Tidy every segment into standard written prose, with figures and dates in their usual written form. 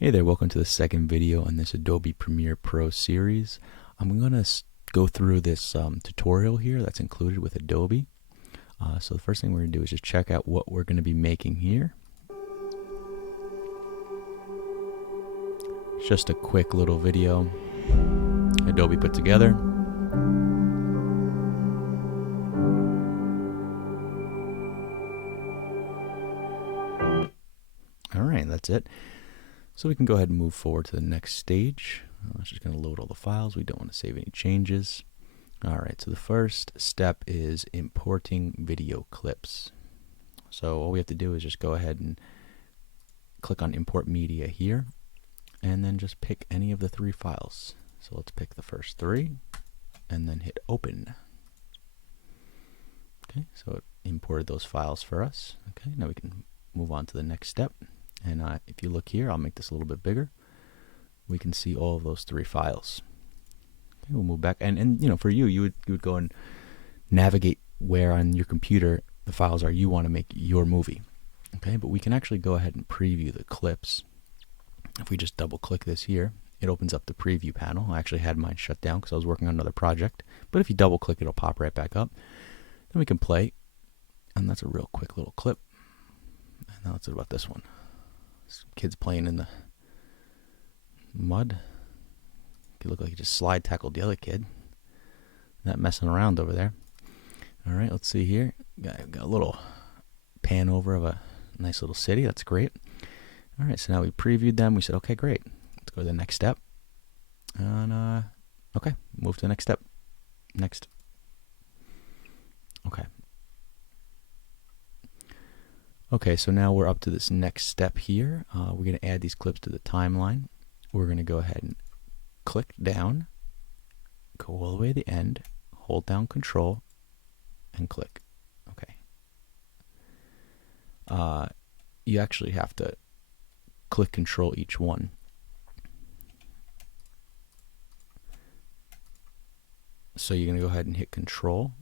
Hey there, welcome to the second video in this Adobe Premiere Pro series. I'm going to go through this tutorial here that's included with Adobe. So the first thing we're going to do is just check out what we're going to be making here. It's just a quick little video Adobe put together. Alright, that's it. So we can go ahead and move forward to the next stage. It's just going to load all the files. We don't want to save any changes. Alright, so the first step is importing video clips. So all we have to do is just go ahead and click on Import Media here, and then just pick any of the three files. So let's pick the first three, and then hit Open. Okay, so it imported those files for us. Okay, now we can move on to the next step. And if you look here, I'll make this a little bit bigger. We can see all of those three files. Okay, we'll move back, and you know, for you would go and navigate where on your computer the files are you want to make your movie. Okay, but we can actually go ahead and preview the clips. If we just double click this here, it opens up the preview panel. I actually had mine shut down because I was working on another project, but if you double click, it'll pop right back up. Then we can play, and that's a real quick little clip. And now let's see about this one. Some kids playing in the mud. Could look like he just slide tackled the other kid. Not messing around over there. Alright, let's see here. Got a little pan over of a nice little city. That's great. Alright, so now we previewed them. We said, okay, great. Let's go to the next step. And, okay, move to the next step. Next. Okay. Okay, so now we're up to this next step here. We're going to add these clips to the timeline. We're going to go ahead and click down, go all the way to the end, hold down Control, and click. Okay. You actually have to click Control each one. So you're going to go ahead and hit Control.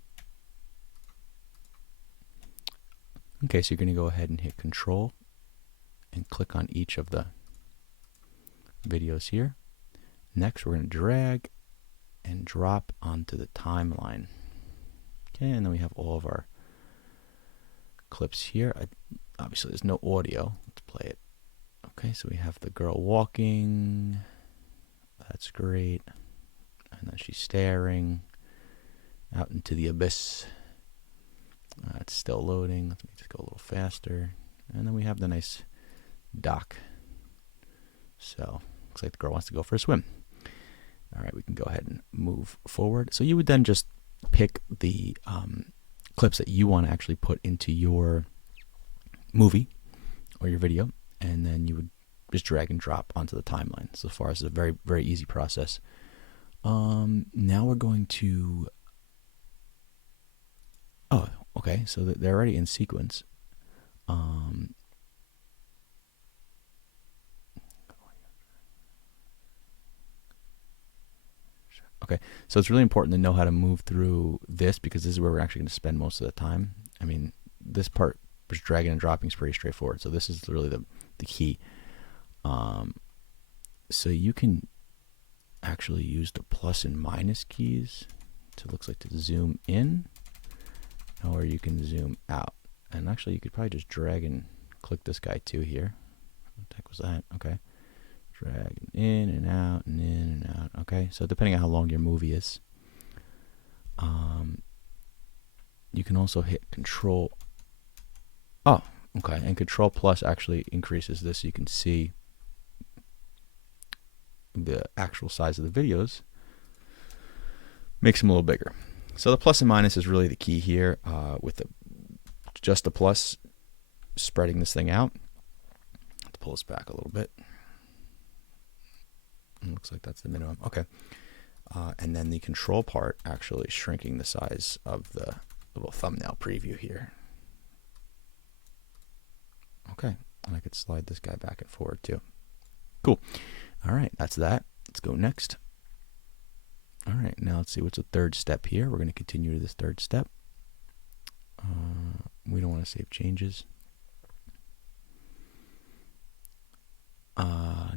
Okay, so you're going to go ahead and hit Control and click on each of the videos here. Next, we're going to drag and drop onto the timeline. Okay, and then we have all of our clips here. Obviously, there's no audio. Let's play it. Okay, so we have the girl walking. That's great. And then she's staring out into the abyss. It's still loading. Let me just go a little faster. And then we have the nice dock. So, looks like the girl wants to go for a swim. Alright, we can go ahead and move forward. So you would then just pick the clips that you want to actually put into your movie or your video, and then you would just drag and drop onto the timeline. So far, it's a very, very easy process. Now we're going to... Oh, okay, so they're already in sequence. Okay, so it's really important to know how to move through this, because this is where we're actually going to spend most of the time. I mean, this part, just dragging and dropping, is pretty straightforward. So this is really the key. So you can actually use the plus and minus keys to, looks like, to zoom in, or you can zoom out. And actually, you could probably just drag and click this guy too here. What the heck was that? Okay. Drag in and out and in and out. Okay, so depending on how long your movie is, you can also hit Control. Oh, okay, and Control Plus actually increases this, so you can see the actual size of the videos. Makes them a little bigger. So the plus and minus is really the key here. With just the plus, spreading this thing out. Let's pull this back a little bit. Looks like that's the minimum. Okay. And then the control part actually shrinking the size of the little thumbnail preview here. Okay. And I could slide this guy back and forward too. Cool. All right. That's that. Let's go next. All right. Now let's see what's the third step here. We're going to continue to this third step. We don't want to save changes.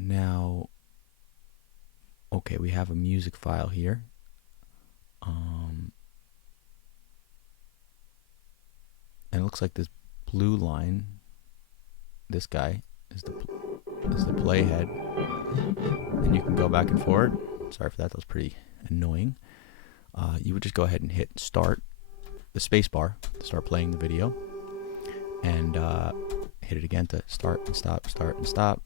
Now, okay, we have a music file here. And it looks like this blue line, this guy, is the playhead. And you can go back and forward. Sorry for that, that was pretty annoying. You would just go ahead and hit start, the space bar, to start playing the video. And hit it again to start and stop, start and stop.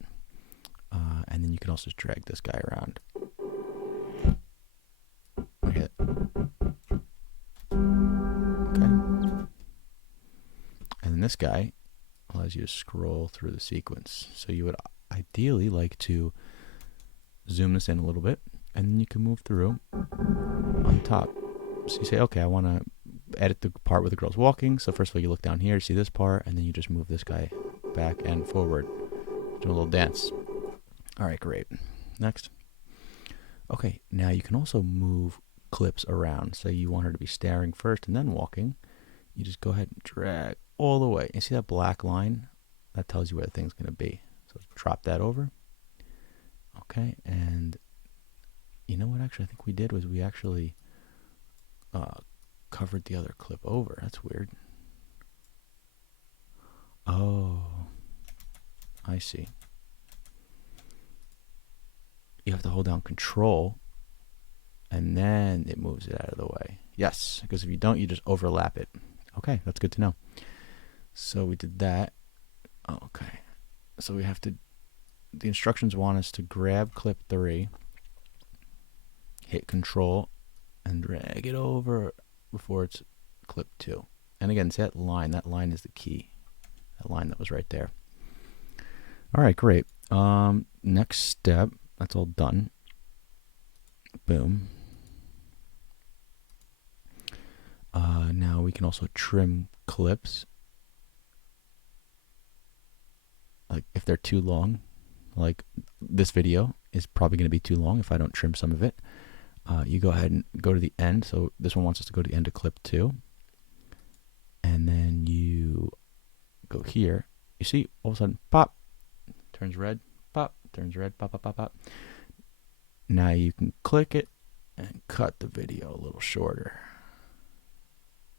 And then you can also drag this guy around. Hit. Okay. And then this guy allows you to scroll through the sequence. So you would ideally like to zoom this in a little bit, and then you can move through on top. So you say, okay, I want to edit the part where the girl's walking. So first of all, you look down here, see this part, and then you just move this guy back and forward. Do a little dance. All right, great. Next. Okay, now you can also move clips around. Say you want her to be staring first and then walking. You just go ahead and drag all the way. You see that black line? That tells you where the thing's going to be. So drop that over. Okay, and you know what actually I think we did was we actually covered the other clip over. That's weird. Oh, I see. You have to hold down Control, and then it moves it out of the way. Yes, because if you don't, you just overlap it. Okay, that's good to know. So we did that. Okay, so we have to, the instructions want us to grab clip 3, hit Control, and drag it over before it's clip 2. And again, it's that line is the key. That line that was right there. All right, great. Next step, that's all done. Boom. Now we can also trim clips. Like if they're too long, like this video is probably going to be too long if I don't trim some of it. You go ahead and go to the end. So this one wants us to go to the end of clip 2. And then you go here. You see, all of a sudden, pop, turns red, pop, turns red, pop, pop, pop, pop. Now you can click it and cut the video a little shorter.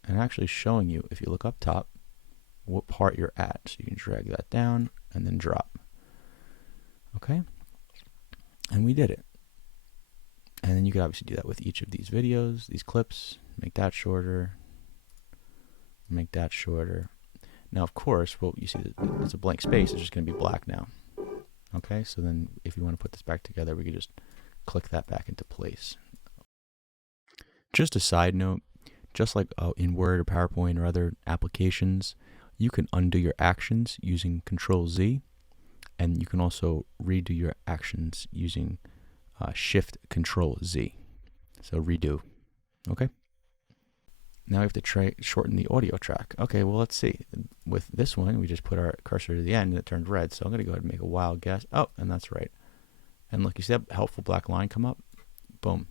And actually showing you, if you look up top, what part you're at. So you can drag that down and then drop. Okay? And we did it. And then you could obviously do that with each of these videos, these clips. Make that shorter. Make that shorter. Now, of course, well, you see it's a blank space. It's just going to be black now. Okay? So then if you want to put this back together, we could just click that back into place. Just a side note, just like in Word or PowerPoint or other applications, you can undo your actions using Control-Z, and you can also redo your actions using Shift-Control-Z. So redo. Okay? Now we have to shorten the audio track. Okay, well, let's see. With this one, we just put our cursor to the end and it turned red. So I'm going to go ahead and make a wild guess. Oh, and that's right. And look, you see that helpful black line come up? Boom.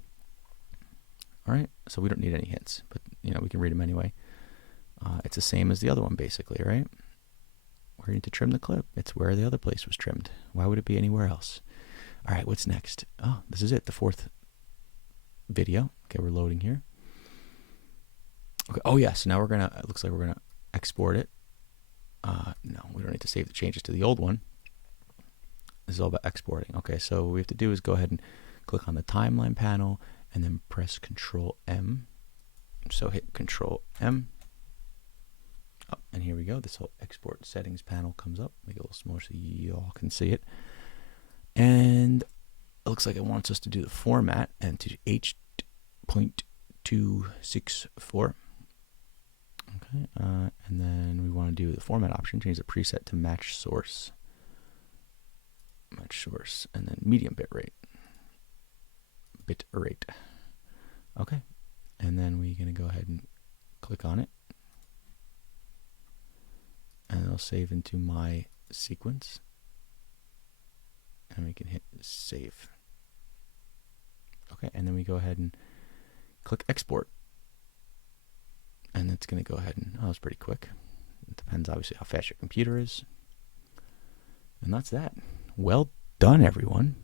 All right, so we don't need any hints, but you know we can read them anyway. It's the same as the other one, basically, right? Where you need to trim the clip. It's where the other place was trimmed. Why would it be anywhere else? All right, what's next? Oh, this is it, the 4th video. Okay, we're loading here. Okay. Oh, yes. So now we're gonna. It looks like we're gonna export it. No, we don't need to save the changes to the old one. This is all about exporting. Okay, so what we have to do is go ahead and click on the timeline panel and then press Control M. So hit Control M. Oh, and here we go. This whole export settings panel comes up. Make it a little smaller so y'all can see it. And it looks like it wants us to do the format and to H.264. Okay, and then we want to do the format option, change the preset to match source. Match source, and then medium bit rate. Bit rate. Okay, and then we're going to go ahead and click on it. And it'll save into my sequence. And we can hit save. Okay, and then we go ahead and click export. And it's going to go ahead and, oh, it's pretty quick. It depends obviously how fast your computer is. And that's that. Well done. done, everyone.